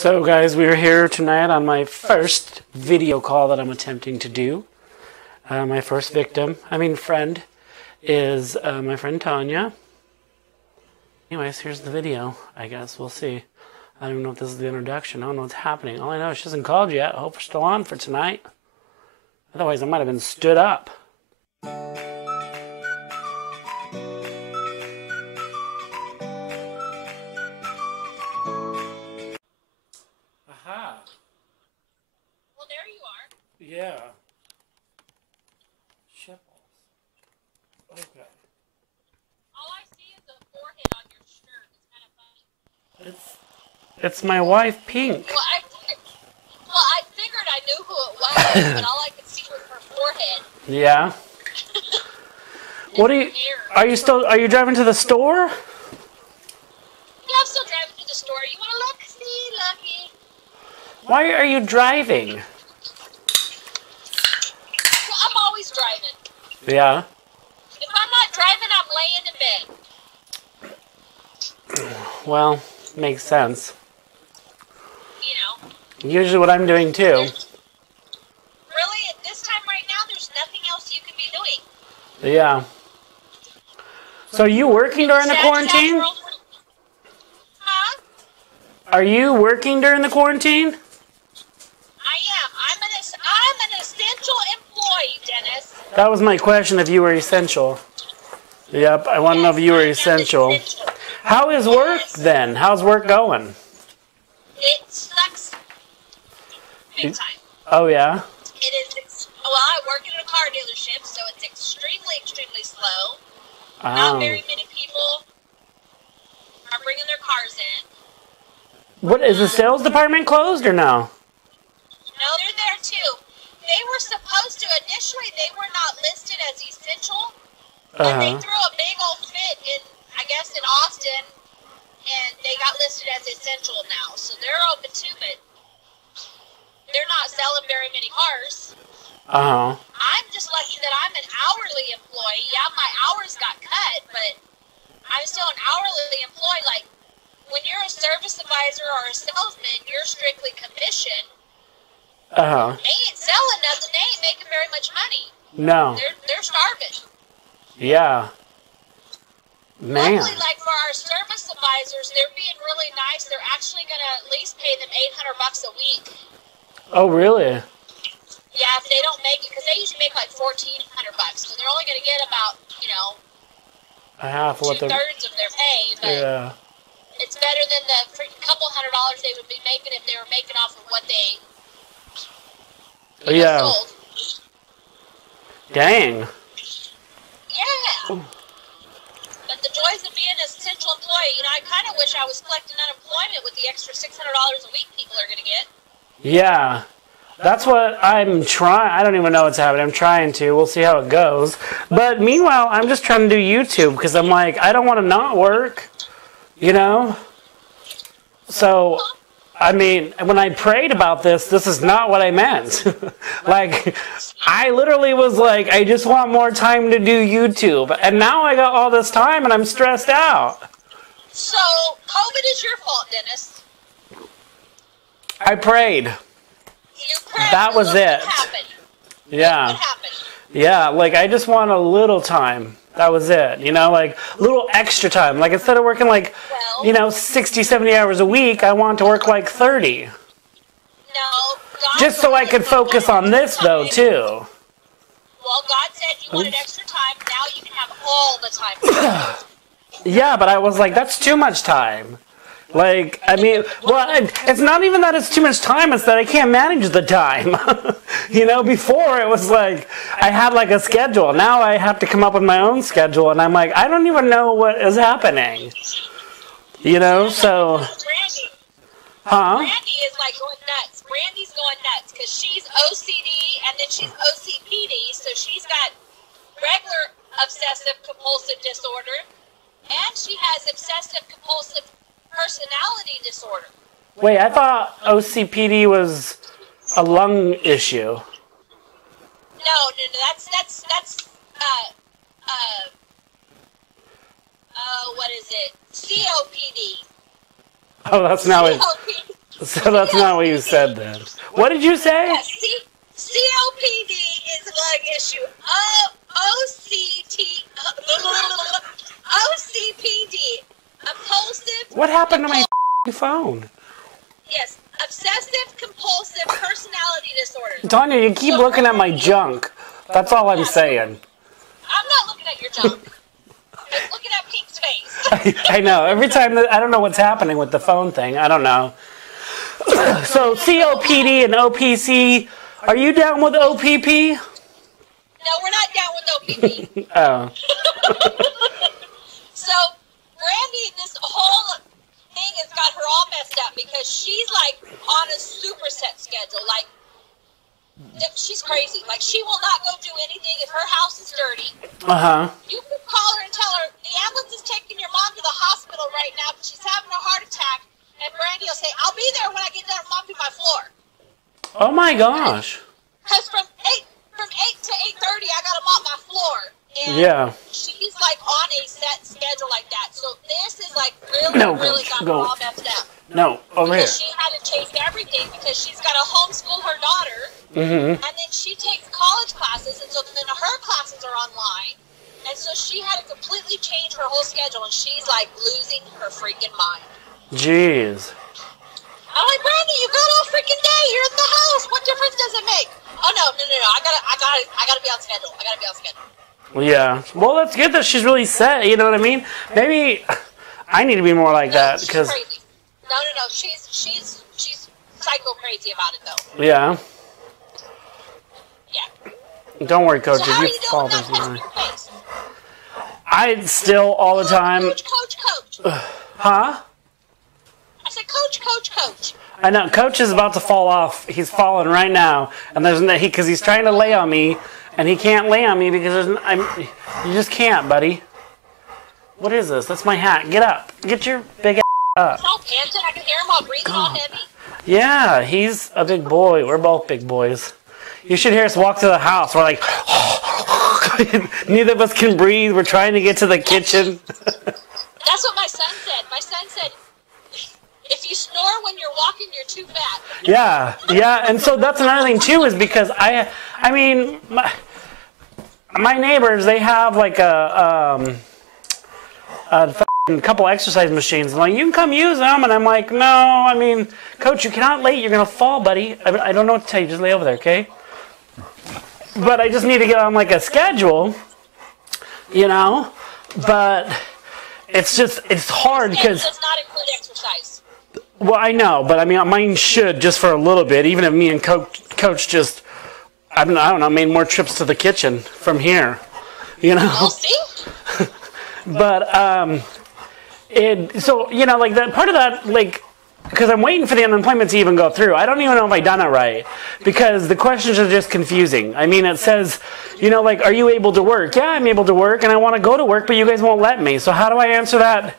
So guys, we are here tonight on my first video call that I'm attempting to do. My first friend, is my friend Tonya. Anyways, here's the video. I guess we'll see. I don't even know if this is the introduction. I don't know what's happening. All I know is she hasn't called yet. I hope we're still on for tonight. Otherwise, I might have been stood up. Aha. Well, there you are. Yeah. Shipples. Okay. All I see is a forehead on your shirt. It's kind of funny. It's my wife, Pink. Well, I figured I knew who it was, but all I could see was her forehead. Yeah. What are you driving to the store? Yeah, I'm still driving to the store. You want to look? See, Lucky. Why are you driving? Well, I'm always driving. Yeah. If I'm not driving, I'm laying in bed. Well, makes sense. You know. Usually what I'm doing too. Really, at this time right now, there's nothing else you can be doing. Yeah. So are you working during the quarantine? Huh? Are you working during the quarantine? I am. I'm an essential employee, Dennis. That was my question, if you were essential. Yep, I want to know if you were essential. How is work then? How's work going? It sucks big time. Oh, yeah? It is. Well, I work in a car dealership, so it's extremely slow. Not very many people are bringing their cars in. What, is the sales department closed or no? No, they're there too. They were supposed to, initially they were not listed as essential, but they threw a big old fit in, I guess in Austin, and they got listed as essential now. So they're open too, but they're not selling very many cars. I'm just lucky that I'm an hourly employee. Yeah, my hours got cut, but I'm still an hourly employee. Like, when you're a service advisor or a salesman, you're strictly commission. They ain't selling nothing. They ain't making very much money. No. They're starving. Yeah. Man. Luckily, like for our service advisors, they're being really nice. They're actually going to at least pay them $800 a week. Oh, really? Yeah, if they don't make it, because they usually make like $1,400, so they're only going to get about, A half of what they're... 2/3 of their pay, but Yeah. it's better than the freaking couple $100 they would be making if they were making off of what they sold. Dang. Dang. Yeah. But the joys of being an essential employee, I kind of wish I was collecting unemployment with the extra $600 a week people are going to get. Yeah. That's what I'm trying. I don't even know what's happening. I'm trying to. We'll see how it goes. But meanwhile, I'm just trying to do YouTube because I'm like, I don't want to not work, So, I mean, when I prayed about this is not what I meant. Like, I literally was like, I just want more time to do YouTube. And now I got all this time and I'm stressed out. So, COVID is your fault, Dennis. I prayed. You prayed. That was it. What happened? Yeah. What happened? Yeah, like I just want a little time. That was it. Like a little extra time. Like instead of working like, 60, 70 hours a week, I want to work like 30. No. God Just so I could focus on this though, too. Well, God said you wanted extra time. Now you can have all the time. Yeah, but I was like, that's too much time. Like, I mean, well, it's not even that it's too much time, it's that I can't manage the time. Before it was like, I had like a schedule. Now I have to come up with my own schedule, and I'm like, I don't even know what is happening. So... Brandy is like going nuts. Brandy's going nuts because she's OCD and then she's OCPD, so she's got regular obsessive compulsive disorder, and she has obsessive compulsive personality disorder. Wait, I thought OCPD was a lung issue. No, that's what is it? COPD. Oh, that's now it. COPD. So that's not what you said then. What did you say? Yeah, COPD is a lung issue. OCPD, obsessive. What happened to my phone? Yes, obsessive compulsive personality disorder. Tonya, you keep looking at my junk. That's all I'm saying. I'm not looking at your junk. I'm looking at Pink's face. I know. Every time, I don't know what's happening with the phone thing. I don't know. So COPD and OPC. Are you down with OPP? No, we're not down with OPP. Oh. So, Brandy, this whole thing has got her all messed up because she's like on a superset schedule. Like, she's crazy. Like, she will not go do anything if her house is dirty. You can call her and tell her the ambulance is taking your mom to the hospital right now because she's having a heart attack. And Brandy will say, I'll be there when I get done mopping my floor. Oh my gosh. Because from 8 to 8:30, I got to mop my floor. And yeah. she's like on a set schedule like that. So this is like really got her all messed up. No, over here. She had to change everything because she's got to homeschool her daughter. Mm-hmm. And then she takes college classes, and so then her classes are online. And so she had to completely change her whole schedule, and she's like losing her freaking mind. Jeez. I'm like, Brandy, you got all freaking day. You're in the house. What difference does it make? Oh no. I gotta be on schedule. I gotta be on schedule. Yeah. Well, that's good that she's really set. You know what I mean? Maybe I need to be more like that because. Crazy. No. She's psycho crazy about it though. Yeah. Yeah. Don't worry, Coach. So if how you are you fall, doing there's with mine. that face? I still all the time. Coach. Huh? I said, Coach. I know. Coach is about to fall off. He's falling right now, and there's because he's trying to lay on me, and he can't lay on me because you just can't, buddy. What is this? That's my hat. Get up. Get your big ass up. He's all panting. I can hear him all breathing all heavy. Yeah, he's a big boy. We're both big boys. You should hear us walk to the house. We're like, neither of us can breathe. We're trying to get to the kitchen. That's what my son said. My son said, if you snore when you're walking, you're too fat. Yeah, and so that's another thing too is because I mean, my neighbors, they have like a couple exercise machines. And like, you can come use them, and I'm like, no, I mean, Coach, you cannot lay. You're gonna fall, buddy. I don't know what to tell you. Just lay over there, okay? But I just need to get on like a schedule, you know. But it's hard because. Does not include exercise. Well, I know, but I mean, mine should just for a little bit. Even if me and Coach just, I don't know, made more trips to the kitchen from here, you know. We'll see. But so you know, like that part of that, like, because I'm waiting for the unemployment to even go through. I don't even know if I done it right because the questions are just confusing. I mean, it says, you know, like, are you able to work? Yeah, I'm able to work, and I want to go to work, but you guys won't let me. So how do I answer that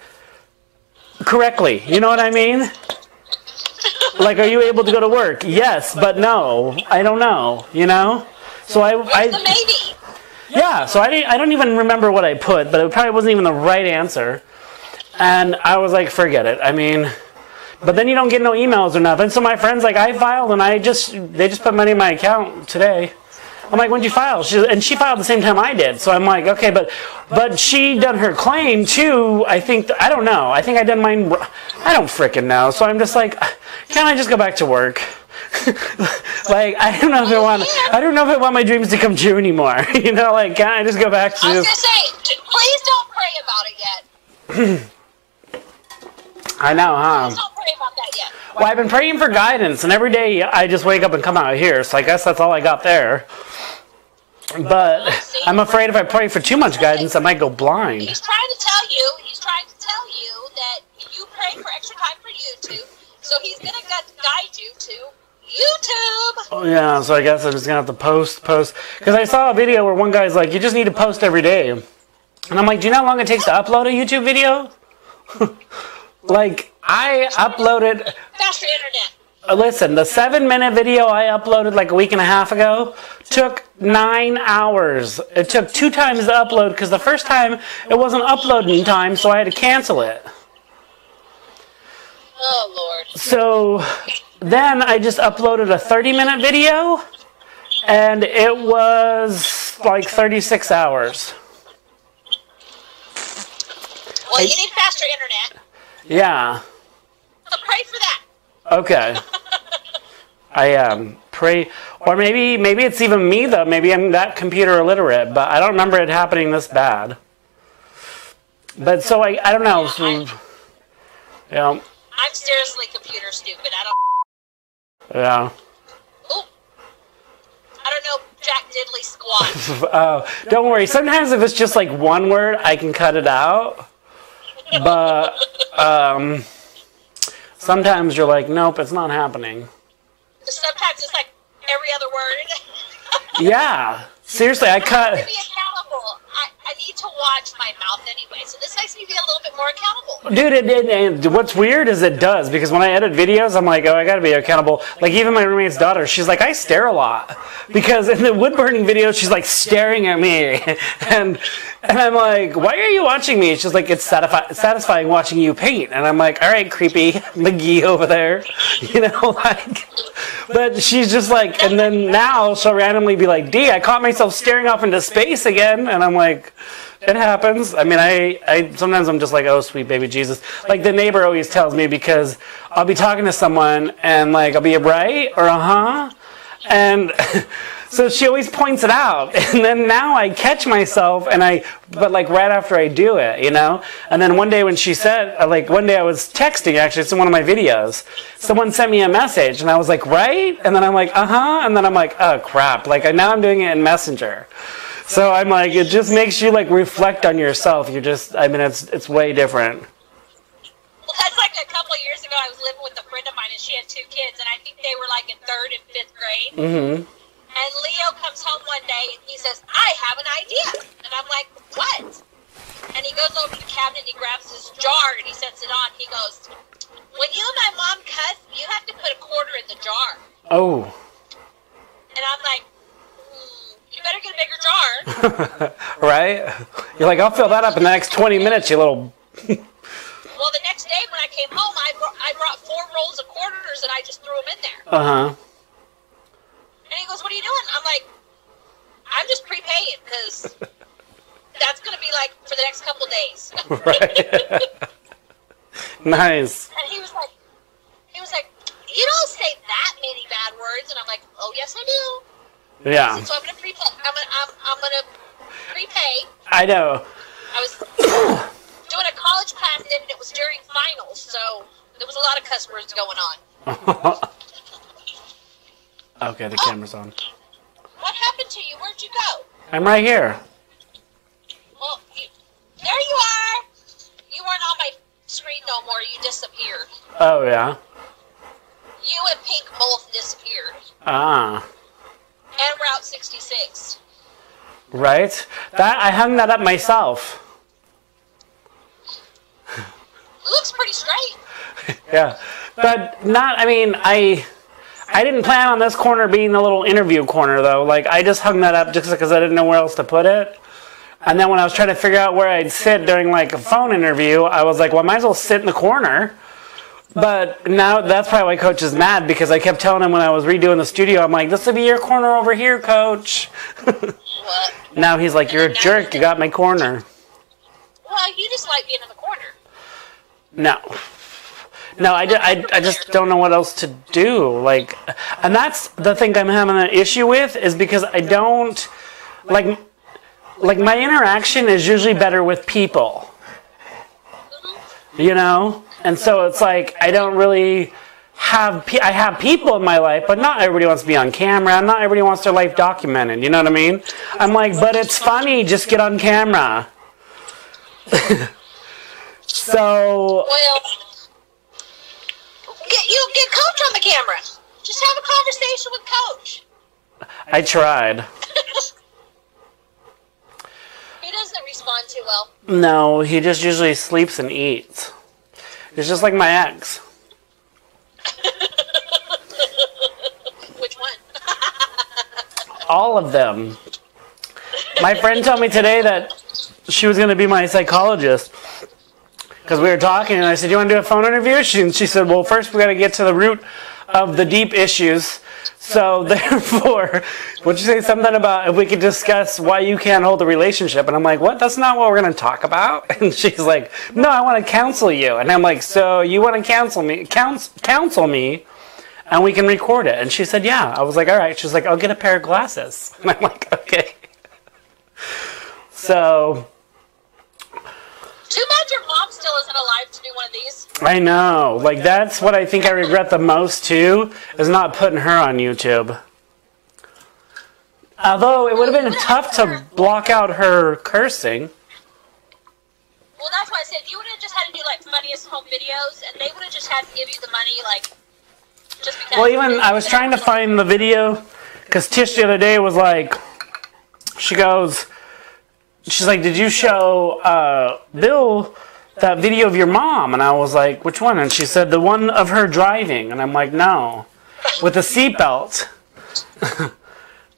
correctly? You know what I mean? Like, are you able to go to work? Yes, but no. I don't know, you know? So Where's the maybe? Yeah, so I don't even remember what I put, but it probably wasn't even the right answer. And I was like, forget it. I mean, but then you don't get no emails or nothing. So my friend's like, I filed, and they just put money in my account today. I'm like, when'd you file? And she filed the same time I did. So I'm like, okay, but she done her claim too. I don't know. I think I done mine. I don't frickin' know. So I'm just like, can I just go back to work? Like, I don't know if I want my dreams to come true anymore. You know, like, can I just go back to? I was gonna say, please don't pray about it yet. I know, huh? Please don't pray about that yet. Well, I've been praying for guidance, and every day I just wake up and come out here. So I guess that's all I got there. But I'm afraid if I pray for too much guidance, I might go blind. He's trying to tell you that you pray for extra time for YouTube. So he's gonna guide you to YouTube. Oh, yeah, so I guess I'm just going to have to post. Because I saw a video where one guy's like, you just need to post every day. And I'm like, do you know how long it takes to upload a YouTube video? Like, I uploaded... Faster internet. Listen, the 7-minute video I uploaded like a week and a half ago took 9 hours. It took 2 times to upload because the first time it wasn't uploading in time, so I had to cancel it. Oh, Lord. So then I just uploaded a 30-minute video, and it was like 36 hours. Well, you need faster internet. Yeah. So pray for that. Okay. I pray, or maybe it's even me though. Maybe I'm that computer illiterate, but I don't remember it happening this bad. But so I don't know. So, yeah. I'm seriously computer stupid. I don't. Yeah. Ooh. I don't know Jack Diddley squat. Oh, don't worry. Sometimes if it's just like one word, I can cut it out. But sometimes you're like, nope, it's not happening. Sometimes it's like every other word. Yeah. Seriously, I cut. To be accountable, I need to watch my mouth anyway, so this makes me be a little bit more accountable. Dude, and what's weird is it does, because when I edit videos, I'm like, oh, I gotta be accountable. Like, even my roommate's daughter, she's like, I stare a lot. Because in the wood burning videos, she's like staring at me. And I'm like, why are you watching me? She's like, it's satisfying watching you paint. And I'm like, all right, creepy McGee over there. You know, like, but she's just like, and then now she'll randomly be like, D, I caught myself staring off into space again. And I'm like, it happens. I mean, I sometimes I'm just like, oh, sweet baby Jesus. Like the neighbor always tells me, because I'll be talking to someone and like, I'll be right or uh-huh. And so she always points it out. And then now I catch myself but like right after I do it, you know? And then one day when she said, one day I was texting, actually, it's in one of my videos. Someone sent me a message and I was like, right? And then I'm like, uh-huh. And then I'm like, oh, crap. Like now I'm doing it in Messenger. So I'm like, it just makes you like reflect on yourself. You're just, I mean, it's way different. Well, that's like a couple of years ago, I was living with a friend of mine, and she had 2 kids, and I think they were like in 3rd and 5th grade. Mm-hmm. And Leo comes home one day, and he says, I have an idea. And I'm like, what? And he goes over to the cabinet, and he grabs this jar, and he sets it on. He goes, when you and my mom cuss, you have to put a quarter in the jar. Oh. And I'm like, you better get a bigger jar. Right? You're like, I'll fill that up in the next 20 minutes, you little... Well, the next day when I came home, I brought 4 rolls of quarters, and I just threw them in there. Uh-huh. And he goes, what are you doing? I'm like, I'm just prepaying, because that's going to be like for the next couple days. Right. Nice. And he was like, you don't say that many bad words. And I'm like, oh, yes, I do. Yeah. So I'm going to prepay. I'm going to prepay. I know. I was doing a college class, and it was during finals, so there was a lot of cuss words going on. Okay, the camera's on. What happened to you? Where'd you go? I'm right here. Well, there you are. You weren't on my screen no more. You disappeared. Oh, yeah? You and Pink both disappeared. Ah. And Route 66. Right? I hung that up myself. It looks pretty straight. Yeah. But not, I mean, I didn't plan on this corner being the little interview corner, though. Like, I just hung that up just because I didn't know where else to put it. And then when I was trying to figure out where I'd sit during, like, a phone interview, I was like, well, I might as well sit in the corner. But now that's probably why Coach is mad, because I kept telling him when I was redoing the studio, I'm like, this will be your corner over here, Coach. What? Now he's like, you're a jerk, you got my corner. Well, you just like being in the corner. No. No, I just don't know what else to do. Like, and that's the thing I'm having an issue with, is because I don't, like my interaction is usually better with people. You know? And so it's like, I don't really I have people in my life, but not everybody wants to be on camera. Not everybody wants their life documented. You know what I mean? I'm like, but it's funny. Just get on camera. So. Well, get Coach on the camera. Just have a conversation with Coach. I tried. He doesn't respond too well. No, he just usually sleeps and eats. It's just like my ex. Which one? All of them. My friend told me today that she was going to be my psychologist. because we were talking, and I said, "You want to do a phone interview?" And she said, "Well, first we got to get to the root of the deep issues. So therefore, would you say something about if we could discuss why you can't hold a relationship?" And I'm like, "What? That's not what we're going to talk about." And she's like, "No, I want to counsel you." And I'm like, "So you want to counsel me, and we can record it?" And she said, "Yeah." I was like, "All right." She's like, "I'll get a pair of glasses." And I'm like, "Okay." So. Too bad your mom still isn't alive to do one of these. I know. Like, that's what I think I regret the most, too, is not putting her on YouTube. Although, it would have been tough to block out her cursing. Well, that's why I said you would have just had to do, like, funniest home videos, and they would have just had to give you the money, like, just because... Well, even, I was trying to find the video, because Tish the other day was like, she's like, "Did you show Bill that video of your mom?" And I was like, "Which one?" And she said, "The one of her driving." And I'm like, "No, with the seatbelt."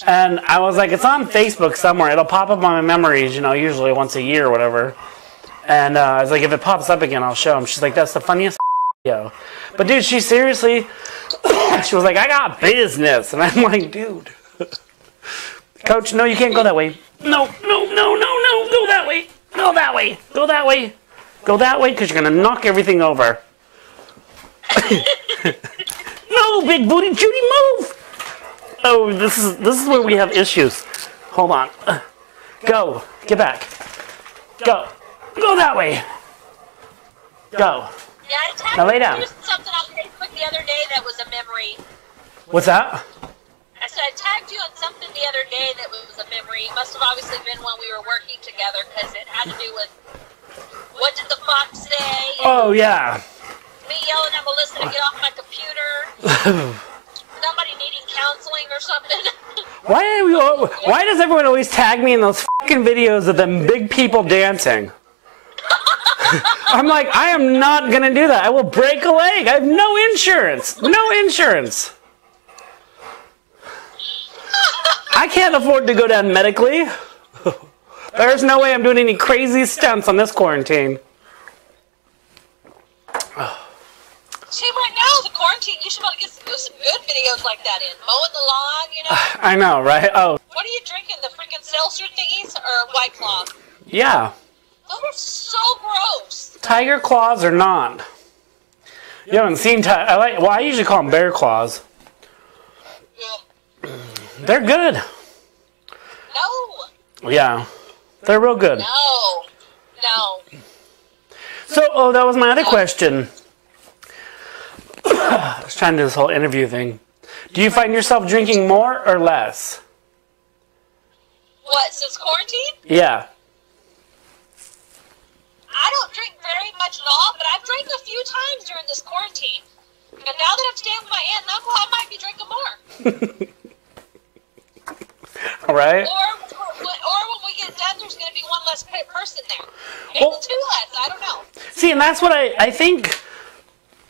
And I was like, "It's on Facebook somewhere. It'll pop up on my memories, usually once a year or whatever." And I was like, "If it pops up again, I'll show him." She's like, "That's the funniest video." But dude, she seriously, she was like, "I got business." And I'm like, "Dude. Coach, no, you can't go that way. No, go that way. Go that way. Go that way. Go that way, because you're going to knock everything over." No, big booty Judy, move. Oh, this is where we have issues. Hold on. Go. Get back. Go. Go that way. Go. Yeah, I tagged Now lay down. you something on Facebook the other day that was a memory. What's that? I said I tagged you on something the other day that was a memory. It must have obviously been when we were working together, because it had to do with what did the fox say? Oh, yeah. Me yelling at Melissa to get off my computer. Somebody needing counseling or something. Why does everyone always tag me in those fucking videos of them big people dancing? I'm like, I am not going to do that. I will break a leg. I have no insurance. No insurance. I can't afford to go down medically. There's no way I'm doing any crazy stunts on this quarantine. See, right now, the quarantine, you should be able to get some good videos like that in. Mowing the lawn, I know, right? Oh. What are you drinking, the freaking seltzer thingies or White Claw? Yeah. Those are so gross. Tiger claws or not? You haven't seen I usually call them bear claws. Yeah. They're good. No. Yeah. They're real good. No. So, that was my other question. I was trying to do this whole interview thing. Do you find yourself drinking more or less? What, since quarantine? Yeah. I don't drink very much at all, but I've drank a few times during this quarantine. And now that I'm staying with my aunt and uncle, I might be drinking more. All right. Or when we get done, there's going to be one less person there. Maybe two less. I don't know. See, and that's what I think.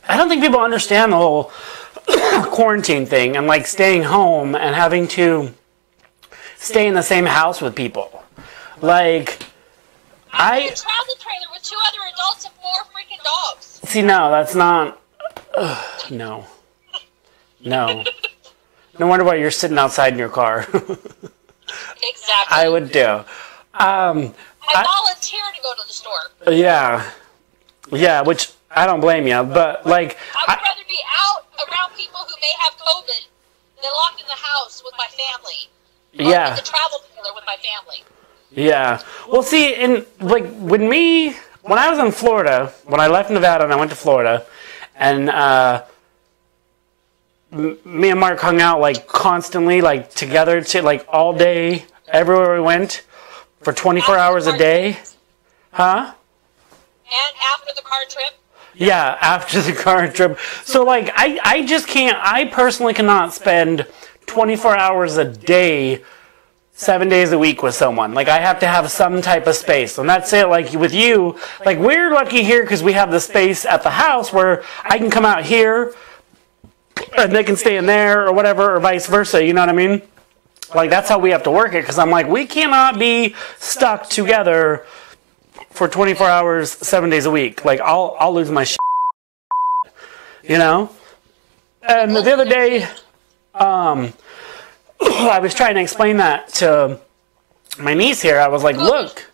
I don't think people understand the whole quarantine thing and like staying home and having to stay in the same house with people. Like, I'm in a travel trailer with 2 other adults and 4 freaking dogs. See, no, that's not. No. No. No wonder why you're sitting outside in your car. Exactly. I would do. I volunteer to go to the store. Yeah. Yeah, which I don't blame you, but like. I would rather be out around people who may have COVID than locked in the house with my family. Or in the travel trailer with my family. Yeah. Well, see, when I was in Florida, when I left Nevada and I went to Florida, and me and Mark hung out like constantly, like together, like all day, everywhere we went, for 24 hours a day. Huh? And after the car trip? Yeah, after the car trip. So, like, I just can't, I personally cannot spend 24 hours a day, 7 days a week with someone. Like, I have to have some type of space. And that's it, like, with you, like, we're lucky here because we have the space at the house where I can come out here and they can stay in there or whatever, or vice versa, you know what I mean? Like, that's how we have to work it, because I'm like, we cannot be stuck together for 24 hours, 7 days a week. Like, I'll lose my shit. You know? And the other day, I was trying to explain that to my niece here. I was like, look,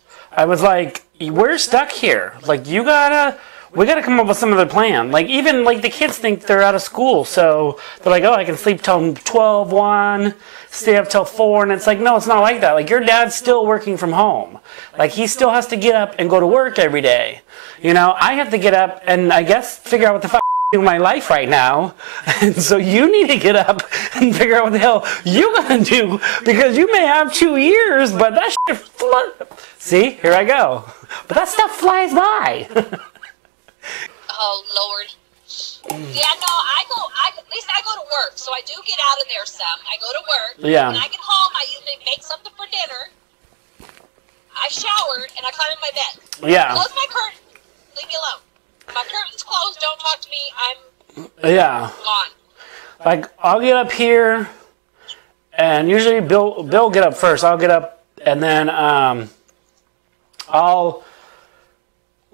we're stuck here. Like, we gotta come up with some other plan. Like, even, like, the kids think they're out of school, so they're like, oh, I can sleep till 12, 1, stay up till 4, and it's like, no, it's not like that. Like, your dad's still working from home. Like, he still has to get up and go to work every day. You know, I have to get up and, I guess, figure out what the fuck in my life right now, and so you need to get up and figure out what the hell you're gonna do, because you may have 2 years, but that shit see, here I go. But that stuff flies by. Oh Lord. Yeah, no, at least I go to work, so I do get out of there some. I go to work. Yeah. When I get home, I usually make something for dinner. I showered and I climb in my bed. Yeah. Close my curtain. Leave me alone. My curtain's closed, don't talk to me, yeah. gone. Like, I'll get up here, and usually Bill get up first. I'll get up, and then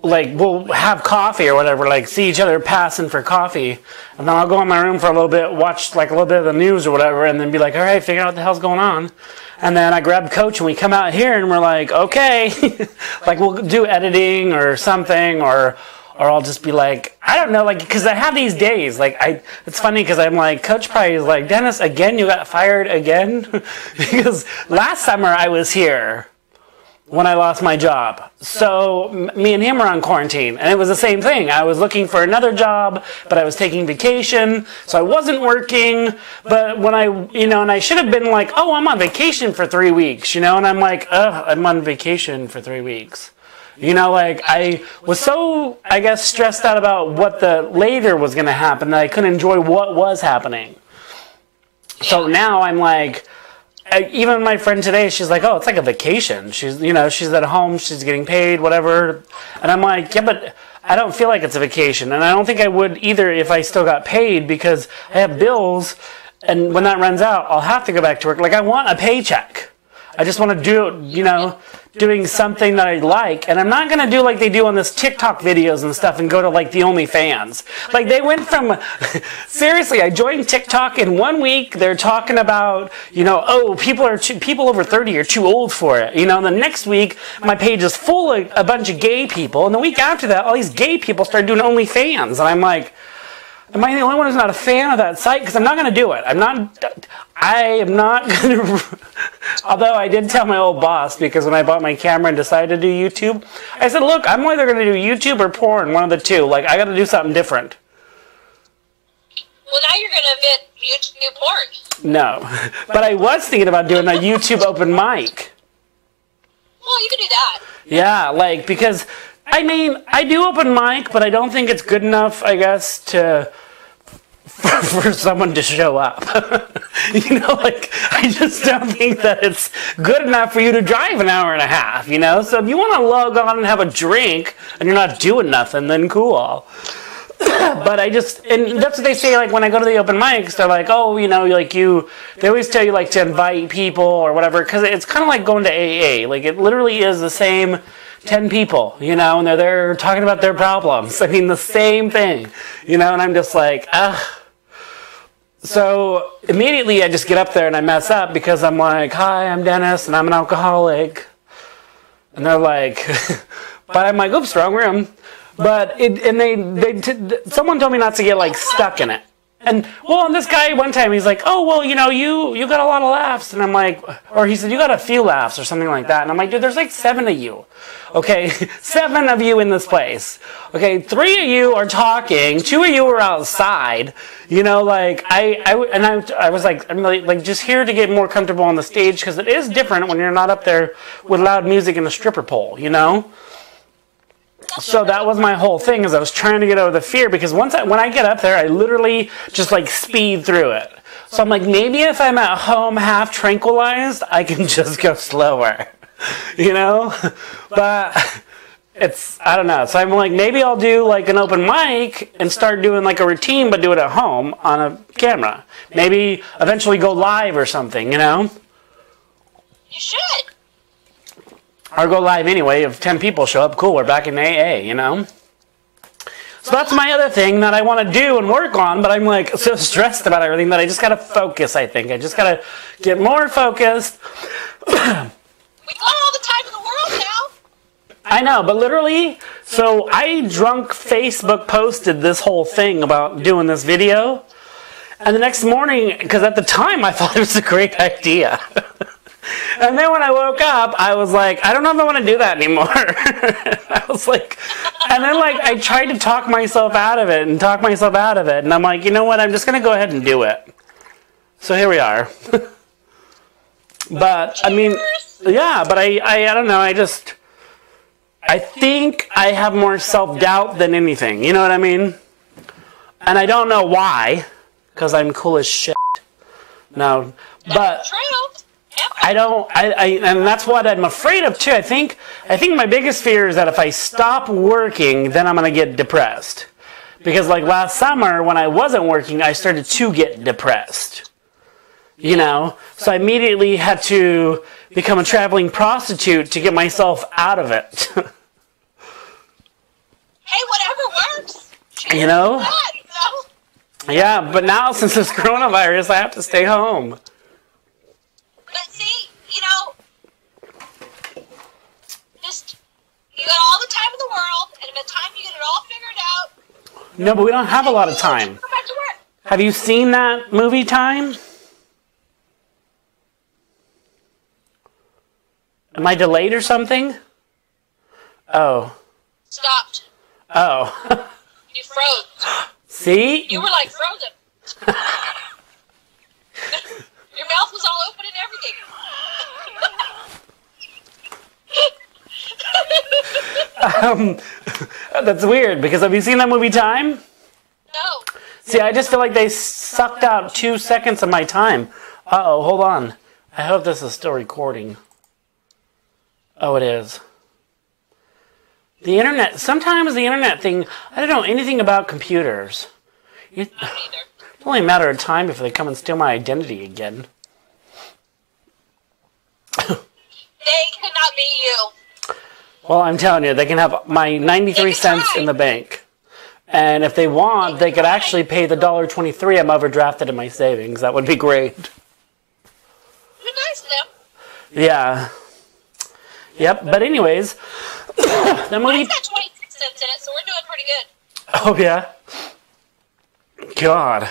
we'll have coffee or whatever, like, see each other passing for coffee, and then I'll go in my room for a little bit, watch, like, a little bit of the news or whatever, and then be like, all right, figure out what the hell's going on. And then I grab Coach, and we come out here, and we're like, okay. Like, we'll do editing or something, or I'll just be like, I don't know, like, because I have these days, like, it's funny because I'm like, Coach probably is like, Dennis, again, you got fired again? Because last summer I was here when I lost my job. So me and him were on quarantine, and it was the same thing. I was looking for another job, but I was taking vacation, so I wasn't working. But when and I should have been like, oh, I'm on vacation for 3 weeks, and I'm like, I'm on vacation for 3 weeks. Like, I was so, I guess, stressed out about what the later was going to happen that I couldn't enjoy what was happening. So now I'm like, even my friend today, she's like, oh, it's like a vacation. She's at home, she's getting paid, whatever. And I'm like, yeah, but I don't feel like it's a vacation. And I don't think I would either if I still got paid, because I have bills, and when that runs out, I'll have to go back to work. Like, I want a paycheck. I just want to do, doing something that I like, and I'm not going to do like they do on this TikTok videos and stuff and go to like the OnlyFans. Like, they went from, seriously, I joined TikTok in 1 week, they're talking about, oh, people over 30 are too old for it. And the next week, my page is full of a bunch of gay people, and the week after that, all these gay people started doing OnlyFans, and I'm like, am I the only one who's not a fan of that site? Because I'm not going to do it. I am not going to, although I did tell my old boss, because when I bought my camera and decided to do YouTube, I said, look, I'm either going to do YouTube or porn, one of the two. Like, I got to do something different. Well, now you're going to invent YouTube porn. No, but I was thinking about doing a YouTube open mic. Well, you can do that. Yeah, like, because, I do open mic, but I don't think it's good enough, I guess, for someone to show up. I just don't think that it's good enough for you to drive an hour and a half, So if you want to log on and have a drink and you're not doing nothing, then cool. But and that's what they say, like, when I go to the open mics, they're like, oh, they always tell you, like, to invite people or whatever, because it's kind of like going to AA. Like, it literally is the same 10 people, and they're there talking about their problems. The same thing, and I'm just like, ugh. So immediately I just get up there and I mess up, because I'm like, hi, I'm Dennis and I'm an alcoholic. And they're like, but I'm like, oops, wrong room. But someone told me not to get like stuck in it. And this guy one time, he's like, oh, well, you got a lot of laughs. And I'm like, or he said, you got a few laughs or something like that. And I'm like, dude, there's like 7 of you. Okay, 7 of you in this place. Okay, 3 of you are talking, 2 of you are outside. I was like, I'm like just here to get more comfortable on the stage, because it is different when you're not up there with loud music and a stripper pole, So that was my whole thing, is I was trying to get over the fear, because when I get up there, I literally just like speed through it. So I'm like, maybe if I'm at home half tranquilized, I can just go slower. But I don't know. So I'm like, maybe I'll do like an open mic and start doing like a routine, but do it at home on a camera. Maybe eventually go live or something, You should. Or go live anyway. If 10 people show up, cool, we're back in AA, you know? So that's my other thing that I want to do and work on, but I'm like so stressed about everything that I just got to focus, I think. I just got to get more focused. We got all the time in the world now. I know, but literally, so I drunk Facebook posted this whole thing about doing this video. And the next morning, because at the time I thought it was a great idea. And then when I woke up, I was like, I don't know if I want to do that anymore. I was like, and then like I tried to talk myself out of it. And I'm like, you know what? I'm just going to go ahead and do it. So here we are. But I mean, yeah, but I don't know. I think I have more self-doubt than anything. You know what I mean? And I don't know why, because I'm cool as shit. No, but True. and that's what I'm afraid of too. I think my biggest fear is that if I stop working, then I'm going to get depressed. Because like last summer when I wasn't working, I started to get depressed. You know? So I immediately had to become a traveling prostitute to get myself out of it. Hey, whatever works. You know? That, you know? Yeah, but now since this coronavirus, I have to stay home. But see, you know, just, you got all the time in the world, and by the time you get it all figured out... No, but we don't have a lot of time. Go back to work. Have you seen that movie Time? Am I delayed or something? Oh. Stopped. Oh. You froze. See? You were like frozen. Your mouth was all open and everything. That's weird, because have you seen that movie Time? No. See, I just feel like they sucked out 2 seconds of my time. Uh-oh, hold on. I hope this is still recording. Oh, it is. The internet, sometimes the internet thing, I don't know anything about computers. I don't either. It's only a matter of time before they come and steal my identity again. They could not be you. Well, I'm telling you, they can have my 93 cents in the bank. And if they want, they could actually pay the $1.23 I'm overdrafted in my savings. That would be great. You're nice to them. Yeah. Yep, but anyways, the movie... Mine's got 26 cents in it, so we're doing pretty good. Oh, yeah? God.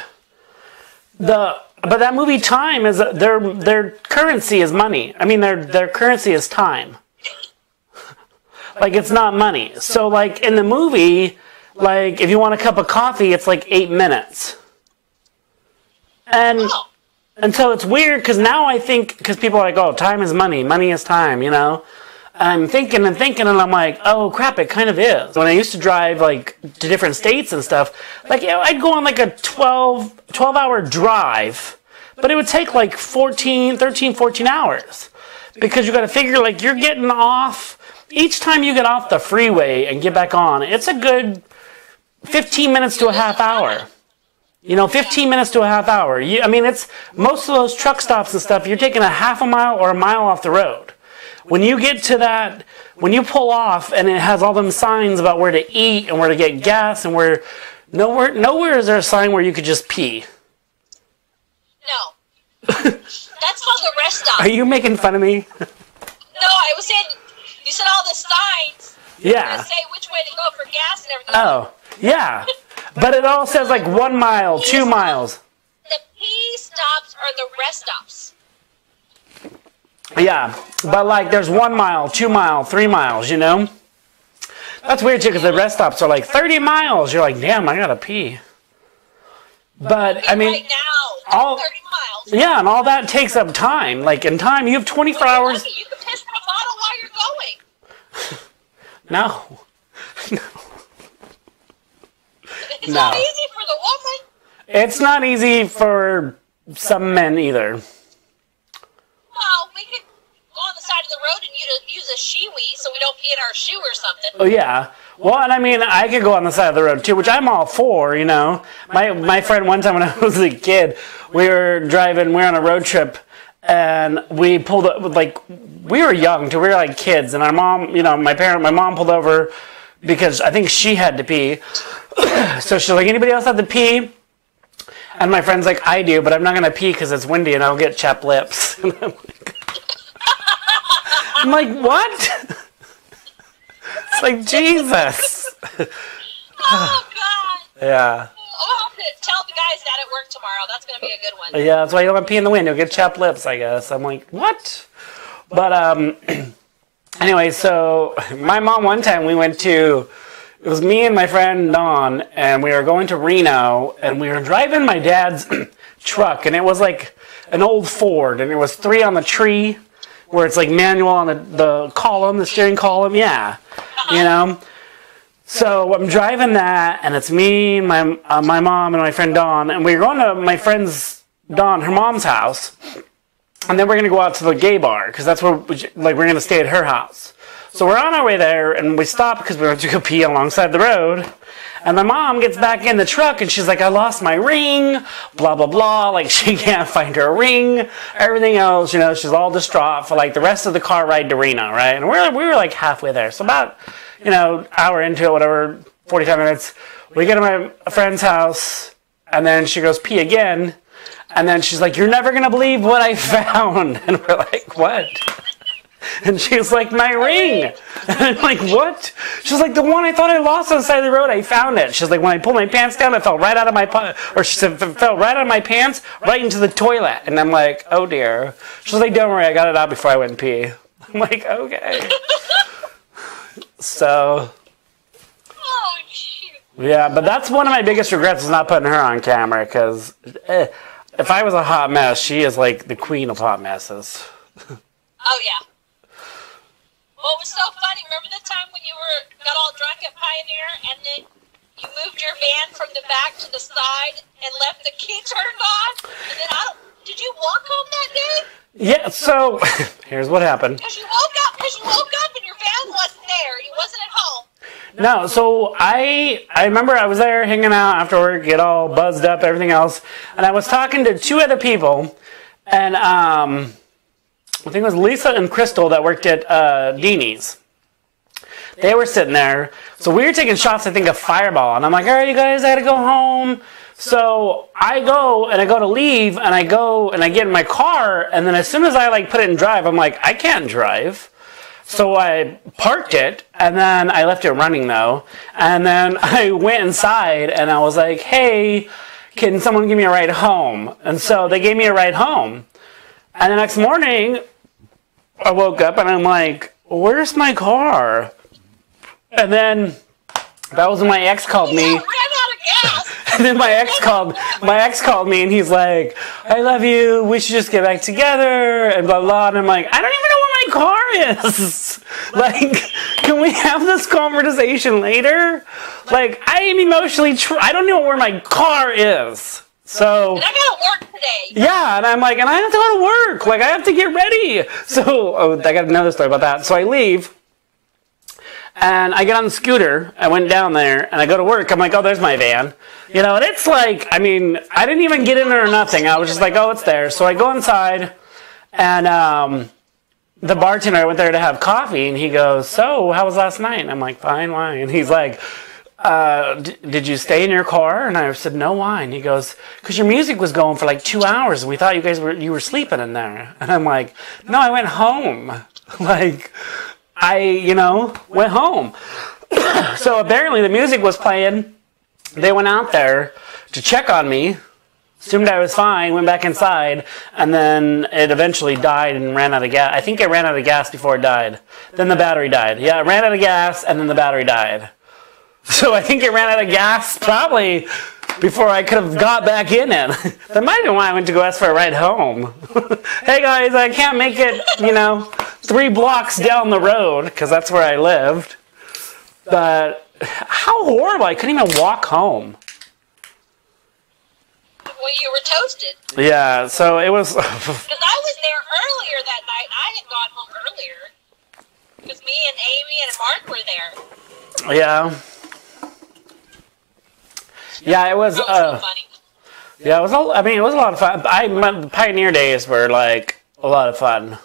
But that movie Time is, their currency is money. I mean, their currency is time. Like, it's not money. So, like, in the movie, like, if you want a cup of coffee, it's like 8 minutes. And so it's weird, because now I think, because people are like, oh, time is money is time, you know? I'm thinking, and I'm like, oh crap, it kind of is. When I used to drive like to different states and stuff, like you know, I'd go on like a 12-hour drive, but it would take like 13, 14 hours. Because you got to figure like you're getting off, each time you get off the freeway and get back on, it's a good 15 minutes to a half hour. You know, 15 minutes to a half hour. I mean, it's most of those truck stops and stuff, you're taking a half a mile or a mile off the road. When you get to that, when you pull off and it has all them signs about where to eat and where to get gas and where, nowhere is there a sign where you could just pee. No. That's called the rest stop. Are you making fun of me? No, I was saying, you said all the signs. Yeah. That say which way to go for gas and everything. Oh, yeah. But it all says like 1 mile, 2 miles. The pee stops are the rest stops. Yeah, but like there's 1 mile, 2 mile, 3 miles, you know? That's weird too, because the rest stops are like 30 miles. You're like, damn, I gotta pee. But I mean, Right now, all 30 miles. yeah, and all that takes up time. Like in time, you have 24 hours. Lucky, you can piss in a bottle while you're going. No. It's No. not easy for the woman. It's not easy for some men either. Well, we could go on the side of the road and use a shiwi so we don't pee in our shoe or something. Oh yeah. Well, and I mean, I could go on the side of the road too, which I'm all for, you know. My friend, one time when I was a kid, we were driving, we were on a road trip, and we pulled up, like, we were young too. We were like kids, and our mom, my mom pulled over because I think she had to pee. So she's like, anybody else have to pee? And my friend's like, I do, but I'm not going to pee because it's windy and I'll get chapped lips. And I'm like, what? It's like, Jesus. Oh, God. Yeah. I'll have to tell the guys that at work tomorrow. That's going to be a good one. Yeah, that's why you don't want to pee in the wind. You'll get chapped lips, I guess. I'm like, what? But, anyway, so my mom, one time we went to, it was me and my friend Dawn, and we were going to Reno, and we were driving my dad's truck, and it was like an old Ford, and it was 3 on the tree, where it's like manual on the column, the steering column, yeah, you know? So I'm driving that, and it's me, my mom, and my friend Dawn, and we were going to my friend's, Dawn, her mom's house, and then we're going to go out to the gay bar, because that's where, like, we're going to stay at her house. So we're on our way there, and we stop because we went to go pee alongside the road, and my mom gets back in the truck, and she's like, I lost my ring, blah, blah, blah, like, she can't find her ring, everything else, she's all distraught for, like, the rest of the car ride to Reno, right? And we were like, halfway there, so about, hour into it, whatever, 45 minutes, we get to my friend's house, and then she goes pee again, and then she's like, you're never going to believe what I found. And we're like, what? And she's like, my ring. And I'm like, what? She's like, the one I thought I lost on the side of the road, I found it. She's like, when I pulled my pants down, it fell right out of my or she said, it fell right out of my pants, right into the toilet. And I'm like, oh dear. She's like, don't worry, I got it out before I went and pee. I'm like, okay. So, Oh, shoot. yeah, but that's one of my biggest regrets is not putting her on camera, because if I was a hot mess, she is like the queen of hot messes. Oh, yeah. Well, it was so funny. Remember the time when you got all drunk at Pioneer, and then you moved your van from the back to the side and left the key turned on? And then did you walk home that day? Yeah, so here's what happened. Because you woke up and your van wasn't there. You wasn't at home. No, so I remember I was there hanging out after work, get all buzzed up, everything else, and I was talking to 2 other people, and I think it was Lisa and Crystal that worked at Deanie's. They were sitting there, so we were taking shots, I think, of Fireball, and I'm like, all right, you guys, I gotta go home. So I go to leave, and I get in my car, and then as soon as I put it in drive, I'm like, I can't drive. So I parked it, and then I left it running though, and then I went inside, and I was like, hey, can someone give me a ride home? And so they gave me a ride home. And the next morning, I woke up, and I'm like, where's my car? And then that was when my ex called me. You ran out of gas. And then my ex called me, and he's like, I love you, we should just get back together, and blah, blah. And I'm like, I don't even know where my car is. Like, can we have this conversation later? Like, I am emotionally, I don't know where my car is. So, And I gotta work today. yeah, and I'm like, and I have to go to work. Like, I have to get ready. So, I got another story about that. So I leave. And I get on the scooter, I went down there, and I go to work. I'm like, oh, there's my van. And it's like, I mean, I didn't even get in there or nothing. I was just like, oh, it's there. So I go inside, and the bartender, I went there to have coffee, and he goes, so, how was last night? And I'm like, fine, why? And he's like, did you stay in your car? And I said, no, why? And he goes, because your music was going for like 2 hours, and we thought you were sleeping in there. And I'm like, no, I went home. Like, I, went home. So apparently the music was playing. They went out there to check on me, assumed I was fine, went back inside, and then it eventually died and ran out of gas. I think it ran out of gas before it died. Then the battery died. Yeah, it ran out of gas, and then the battery died. So I think it ran out of gas probably before I could have got back in it. That might have been why I went to go ask for a ride home. Hey guys, I can't make it, 3 blocks down the road, because that's where I lived. But how horrible, I couldn't even walk home. Well, you were toasted. Yeah, so it was... Because I was there earlier that night. I had gone home earlier. Because me and Amy and Mark were there. Yeah. Yeah, it was... That was so funny. Yeah, it was a lot of fun. My Pioneer days were like a lot of fun.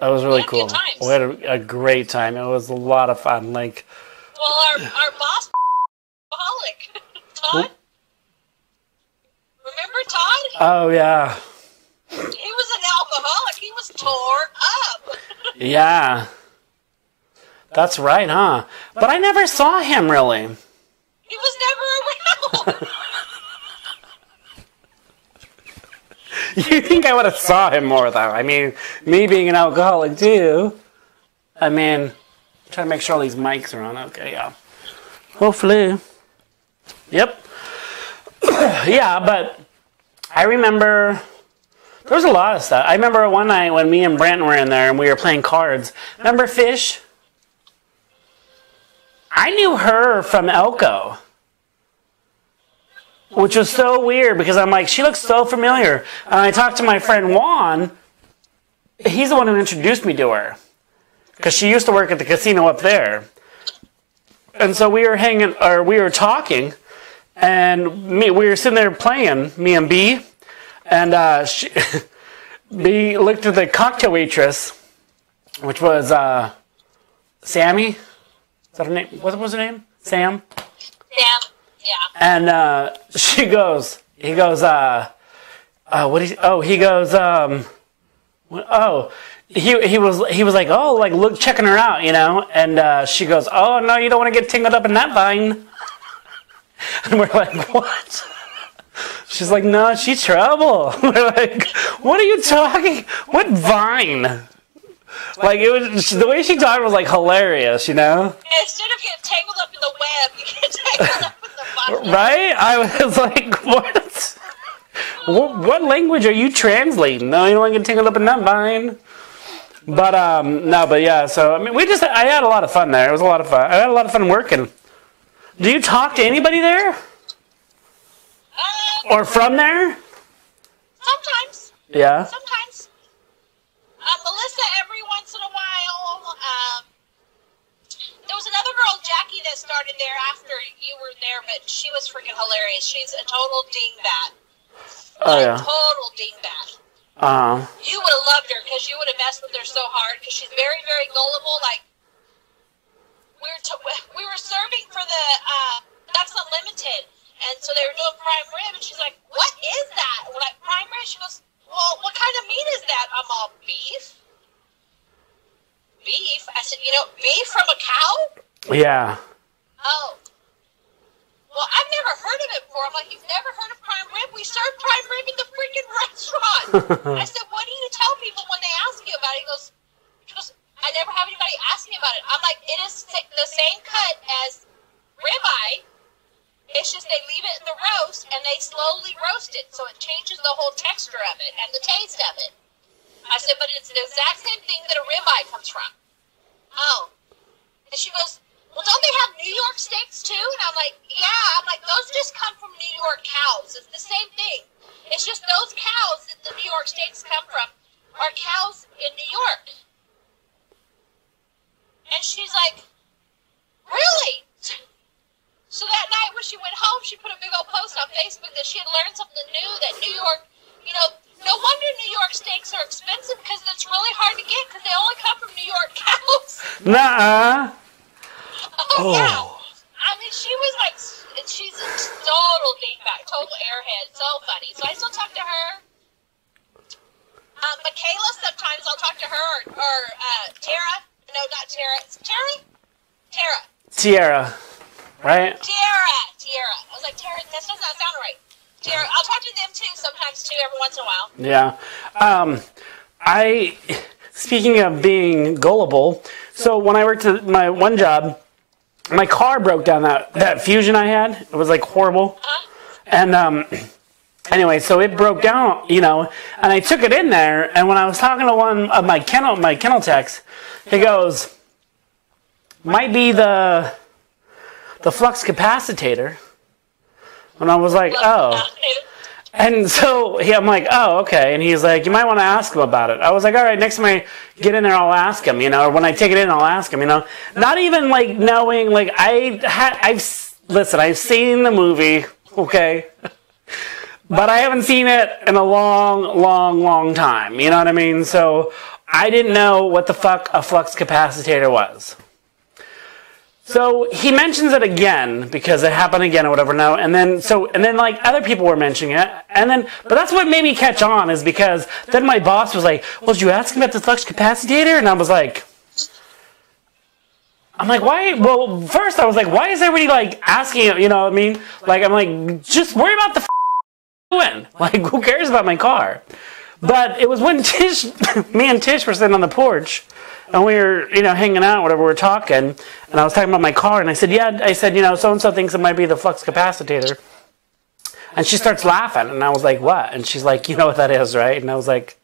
That was really cool. Good times. We had a great time. It was a lot of fun. Like, well, our boss, alcoholic, Todd. Remember Todd? Oh yeah. He was an alcoholic. He was tore up. Yeah. That's right, huh? But I never saw him really. He was never around. You think I would have saw him more though? I mean, me being an alcoholic too. I mean, trying to make sure all these mics are on. Okay, yeah. Hopefully. Yep. Yeah, but I remember there was a lot of stuff. I remember one night when me and Brent were in there and we were playing cards. Remember Fish? I knew her from Elko. Which was so weird because I'm like, she looks so familiar. And I talked to my friend Juan. He's the one who introduced me to her. Because she used to work at the casino up there. And so we were talking. And we were sitting there playing, me and B. And B looked at the cocktail waitress, which was Sammy. Is that her name? What was her name? Sam? Sam. Yeah. And he goes, he goes, like, oh, like, look, checking her out, you know? And she goes, oh, no, you don't want to get tangled up in that vine. And we're like, what? She's like, no, she's trouble. We're like, what are you talking? What vine? Like, it was, the way she talked was, like, hilarious, you know? Instead of getting tangled up in the web, you get tangled up in the vine. Right? I was like, what? What language are you translating? No, you don't want to get tangled up in that vine. But, no, but yeah, so, I mean, I had a lot of fun there. It was a lot of fun. I had a lot of fun working. Do you talk to anybody there? Or from there? Sometimes. Yeah. Sometimes. Melissa, every once in a while. There was another girl, Jackie, that started there after you were there, but she was freaking hilarious. She's a total dingbat. Oh, yeah. Total dingbat. You would have loved her because you would have messed with her so hard because she's very, very gullible. Like, we were serving for the Ducks Unlimited, and so they were doing prime rib, and she's like, what is that? We're like, prime rib? She goes, well, what kind of meat is that? I'm all, beef? Beef? I said, beef from a cow? Yeah. Oh. Well, I've never heard of it before. I'm like, you've never heard of prime rib? We serve prime rib in the freaking restaurant. I said, what do you tell people when they ask you about it? She goes, I never have anybody ask me about it. I'm like, it is the same cut as ribeye. It's just they leave it in the roast and they slowly roast it, so it changes the whole texture of it and the taste of it. I said, but it's the exact same thing that a ribeye comes from. Oh. And she goes, well, don't they have New York steaks too? And I'm like, yeah. I'm like, those just come from New York cows. It's the same thing. It's just those cows that the New York steaks come from are cows in New York. And she's like, really? So that night when she went home, she put a big old post on Facebook that she had learned something new, that New York, no wonder New York steaks are expensive because it's really hard to get because they only come from New York cows. Nuh-uh. Oh, yeah. I mean, she was like, she's a total dingbat, total airhead, so funny. So I still talk to her. Michaela, sometimes I'll talk to her, or Tara. No, not Tara. It's Tara? Tara. Tierra, right? Tierra. I was like, Tara, that does not sound right. Tierra. I'll talk to them too sometimes too, every once in a while. Yeah. Speaking of being gullible, so when I worked at my one job, my car broke down, that Fusion I had. It was like horrible. And anyway, so it broke down, and I took it in there, and when I was talking to one of my kennel techs, he goes, might be the flux capacitor. And I was like, oh. And so I'm like, oh, okay. And he's like, you might want to ask him about it. I was like, all right, next time I get in there, I'll ask him, or when I take it in, I'll ask him, Not even like knowing, like I've seen the movie, okay? but I haven't seen it in a long time. You know what I mean? So I didn't know what the fuck a flux capacitor was. So he mentions it again because it happened again or whatever now, and then like other people were mentioning it, but that's what made me catch on is because then my boss was like, "Well, did you ask him about the flux capacitor?" And I was like, why? Well, first I was like, why is everybody like asking? You know what I mean? Like I'm like, just worry about the doing. Like who cares about my car? But it was when me and Tish were sitting on the porch. And we were, hanging out, whatever, we were talking, and I was talking about my car, and I said, so-and-so thinks it might be the flux capacitor. And she starts laughing, and I was like, what? And she's like, you know what that is, right? And I was like,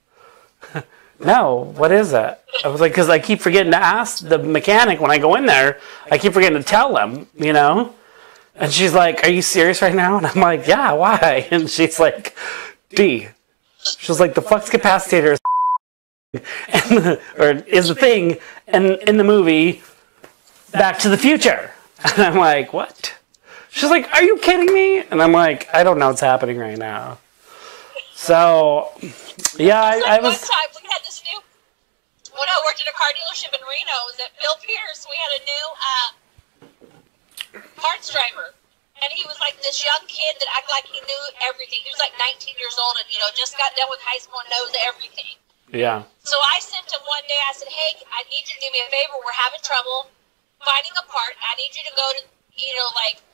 no, what is it? I was like, because I keep forgetting to ask the mechanic when I go in there, I keep forgetting to tell them, And she's like, are you serious right now? And I'm like, yeah, why? And she's like, she's like, the flux capacitor is the thing in the movie Back to the Future. And I'm like, what? She's like, are you kidding me? And I'm like, I don't know what's happening right now. So, yeah, I was... One time we had this new... When I worked at a car dealership in Reno, it was at Bill Pierce, we had a new parts driver. And he was like this young kid that acted like he knew everything. He was like 19 years old and, just got done with high school and knows everything. Yeah. So I sent him one day, I said, hey, I need you to do me a favor. We're having trouble finding a part. I need you to go to,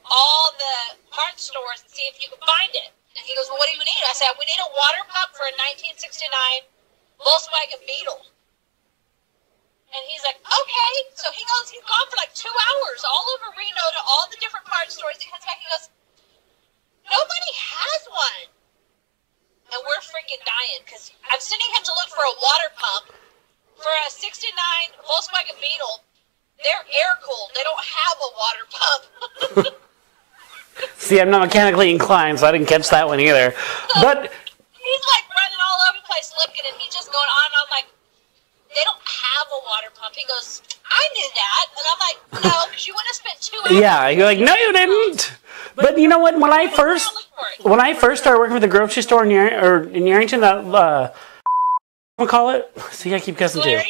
all the parts stores and see if you can find it. And he goes, well, what do you need? I said, we need a water pump for a 1969 Volkswagen Beetle. And he's like, okay. So he's gone for like 2 hours all over Reno to all the different parts stores. He comes back and he goes, nobody has one. And we're freaking dying because I'm sending him to look for a water pump for a 69 Volkswagen Beetle. They're air cooled. They don't have a water pump. See, I'm not mechanically inclined, so I didn't catch that one either. But he's like running all over the place looking, and he's just going on. And I'm like, they don't have a water pump. He goes, I knew that. And I'm like, no, because you wouldn't have spent 2 hours. Yeah, you're like, no, you didn't. But you know what? When I first started working for the grocery store in Yerington, what call it? See, I keep guessing too.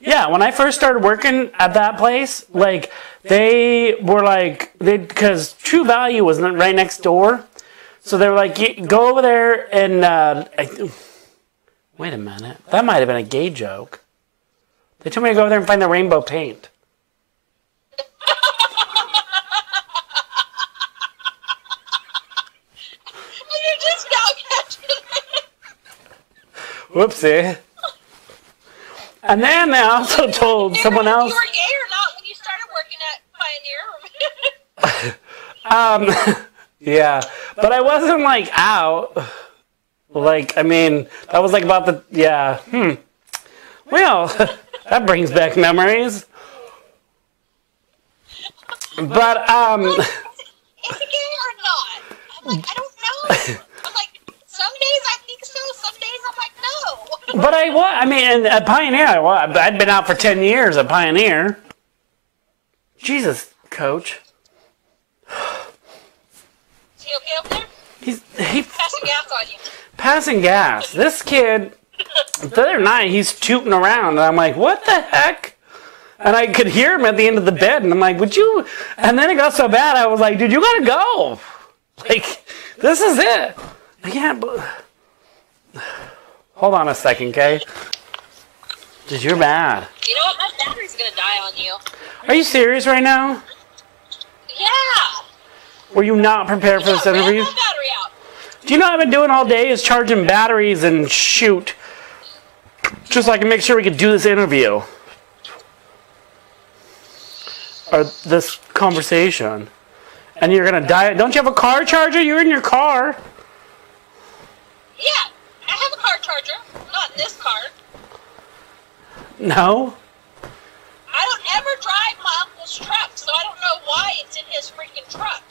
Yeah, when I first started working at that place, like they were like because True Value was right next door, so they were like, go over there and wait a minute, that might have been a gay joke. They told me to go over there and find the rainbow paint. Whoopsie. And then I also told someone else. You were gay or not when you started working at Pioneer? Yeah, but I wasn't like out. Like, I mean, that was like about the, yeah. Well, that brings back memories. But, is it gay or not? I'm like, I don't know. I'm like, some days I think so, some days I'm like, no. But I mean, at Pioneer, I'd been out for 10 years at Pioneer. Jesus, Coach. Is he okay up there? He's passing gas on you. Passing gas. This kid, the other night, he's tooting around, and I'm like, what the heck? And I could hear him at the end of the bed, and I'm like, would you? And then it got so bad, I was like, dude, you gotta go. Like, this is it. Yeah, but... Hold on a second, okay? Dude, you're bad. You know what? My battery's gonna die on you. Are you serious right now? Yeah. Were you not prepared for this interview? My battery out. Do you know what I've been doing all day is charging batteries and shoot. Just so I can make sure we can do this interview. Or this conversation. And you're gonna die. Don't you have a car charger? You're in your car. Yeah, I have a car charger. Not in this car. No? I don't ever drive my uncle's truck, so I don't know why it's in his freaking truck.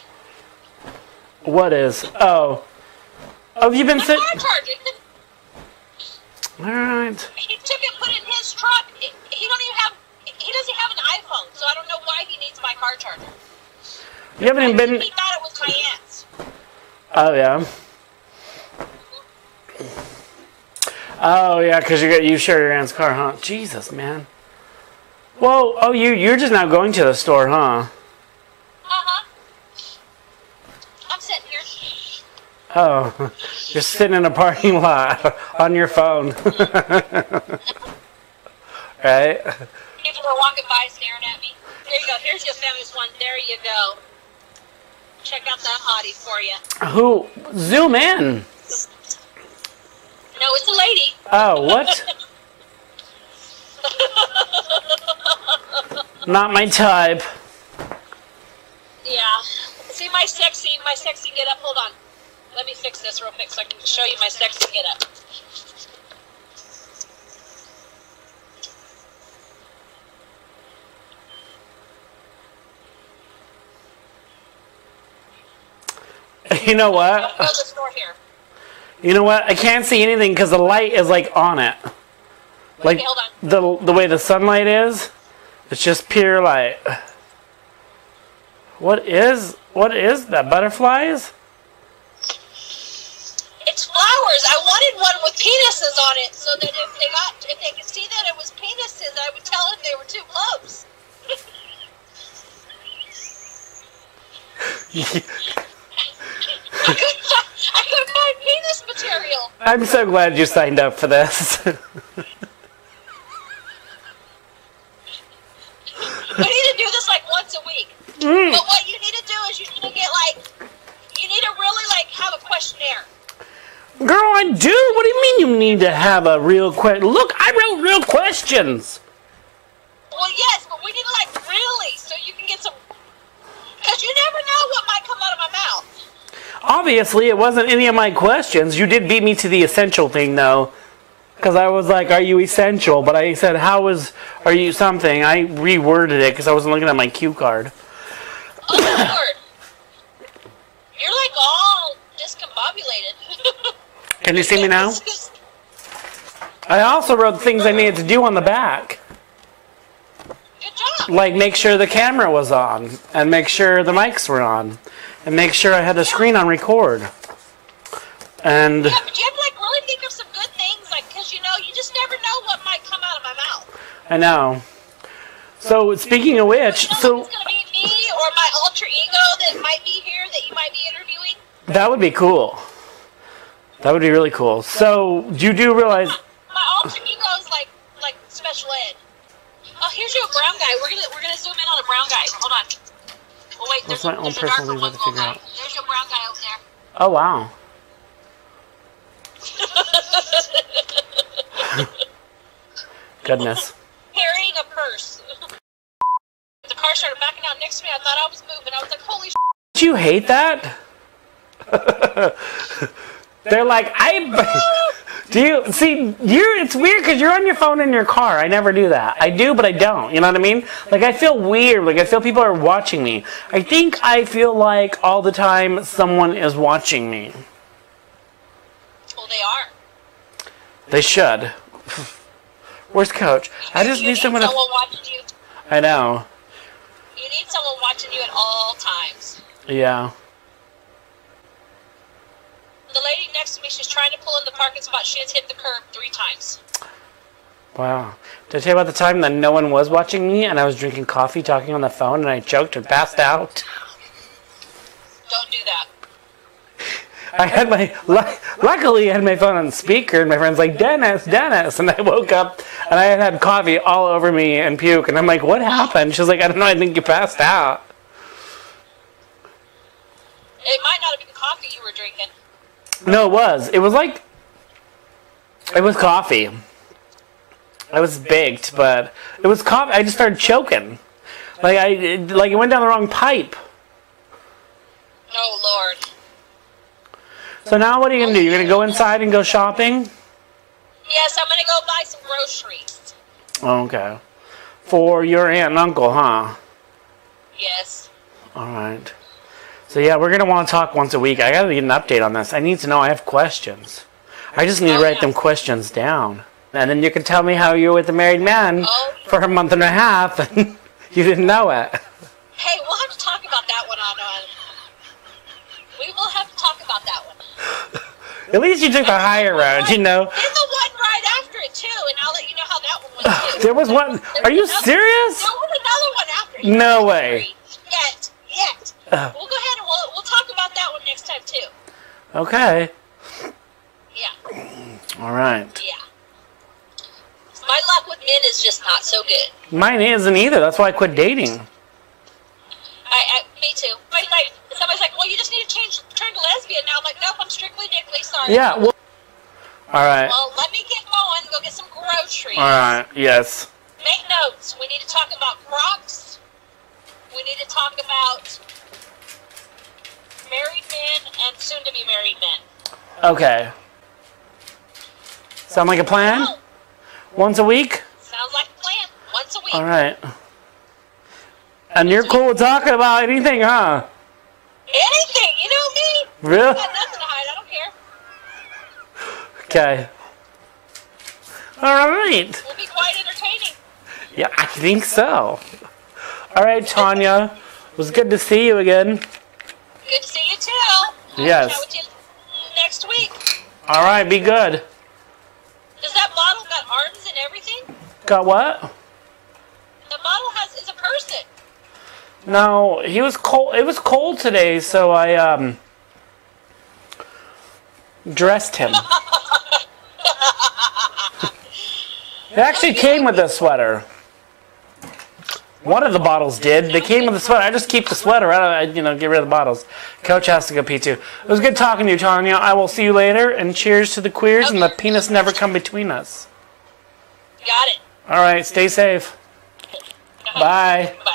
What is? Oh. Oh, have you been sitting? Car charger. Alright. He took it, put it in his truck. He doesn't have an iPhone, so I don't know why he needs my car charger. You haven't even been... He thought it was my aunt's. Oh, yeah. Oh, yeah, because you share your aunt's car, huh? Jesus, man. Well, oh, you're just now going to the store, huh? Uh-huh. I'm sitting here. Oh, you're sitting in a parking lot on your phone. Right? People are walking by staring at me. There you go. Here's your famous one. There you go. Check out that hottie for you. Who? Zoom in. No, it's a lady. Oh, what? Not my type. Yeah. See my sexy get up. Hold on. Let me fix this real quick so I can show you my sexy get up. You know what? Go to the store here. You know what? I can't see anything because the light is like on it. Like Okay, hold on. the way the sunlight is, it's just pure light. What is that? Butterflies? It's flowers. I wanted one with penises on it so that if they could see that it was penises, I would tell them they were two clubs. I couldn't find penis material. I'm so glad you signed up for this. We need to do this like once a week. But what you need to do is you need to really have a questionnaire. Girl, I do. What do you mean you need to have a real question? Look, I wrote real questions. Well, yes, but we need to really, so you can get some, because you never know what might come out of my mouth. Obviously, it wasn't any of my questions. You did beat me to the essential thing, though. Because I was like, are you essential? But I said, are you something? I reworded it because I wasn't looking at my cue card. Oh, Lord. You're like all discombobulated. Can you see me now? I also wrote things I needed to do on the back. Good job. Like make sure the camera was on. And make sure the mics were on. And make sure I had the screen on record. And... Yeah, but you have to really think of some good things, because you just never know what might come out of my mouth. I know. So, speaking of which, It's going to be me or my alter ego that might be here that you might be interviewing. that would be cool. That would be really cool. So, you do realize... My alter ego is like special ed. Oh, here's your brown guy. We're gonna zoom in on a brown guy. Hold on. Oh wait, What's there's my own a darker personal one. reason to figure Guy. out? There's your brown guy over there. Oh, wow. Goodness. Carrying a purse. The car started backing out next to me. I thought I was moving. I was like, holy shit. Do you hate that? They're like, do you see? It's weird because you're on your phone in your car. I never do that. I do, but I don't. You know what I mean? Like I feel weird. Like I feel people are watching me. I think I feel like all the time someone is watching me. Well, they are. They should. Where's Coach? I just need someone watching you. I know. You need someone watching you at all times. Yeah. The lady next to me, she's trying to pull in the parking spot. She has hit the curb 3 times. Wow. Did I tell you about the time that no one was watching me and I was drinking coffee, talking on the phone, and I choked and passed out? Don't do that. I had luckily I had my phone on speaker, and my friend's like, Dennis, and I woke up and I had coffee all over me and puke, and I'm like, what happened? She's like, I don't know, I think you passed out. It might not have been coffee you were drinking. No, it was. It was coffee. I was baked, but it was coffee. I just started choking. It went down the wrong pipe. Oh, Lord. So now what are you going to do? You're going to go inside and go shopping? Yes, I'm going to go buy some groceries. Okay. For your aunt and uncle, huh? Yes. All right. So yeah, we're going to want to talk once a week. I got to get an update on this. I need to know. I have questions. I just need to write them questions down. And then you can tell me how you were with a married man for a month and a half and you didn't know it. Hey, we'll have to talk about that one on... We will have to talk about that one. At least you took the higher road, you know. Didn't the one ride There was one. Are you serious? There was another one after. You No way. Yet. We'll go ahead and we'll talk about that one next time too. Okay. Yeah. All right. Yeah. My luck with men is just not so good. Mine isn't either. That's why I quit dating. Me too. Somebody's like, well, you just need to turn to lesbian now. I'm like, nope, I'm strictly dickly. Sorry. Yeah. Well, all right. Well, let me get going. Go get some groceries. All right. Yes. Make notes. We need to talk about Crocs. We need to talk about married men and soon-to-be married men. Okay. Sound like a plan? Oh, Once a week? sounds like a plan. Once a week. All right. And you're cool with talking about anything, huh? Anything. You know me. Really? I got nothing to hide. I don't care. Okay. All right. We'll be quite entertaining. Yeah, I think so. All right, Tonya. It was good to see you again. Good to see you too. Yes. I'll chat with you next week. All right, be good. Does that model got arms and everything? Got what? The model is a person. No, he was cold. It was cold today, so I dressed him. It actually came with a sweater. One of the bottles did. They came with a sweater. I just keep the sweater. I don't, get rid of the bottles. Coach has to go pee too. It was good talking to you, Tonya. I will see you later. And cheers to the queers and the penis never come between us. Got it. All right, stay safe. Bye. Bye.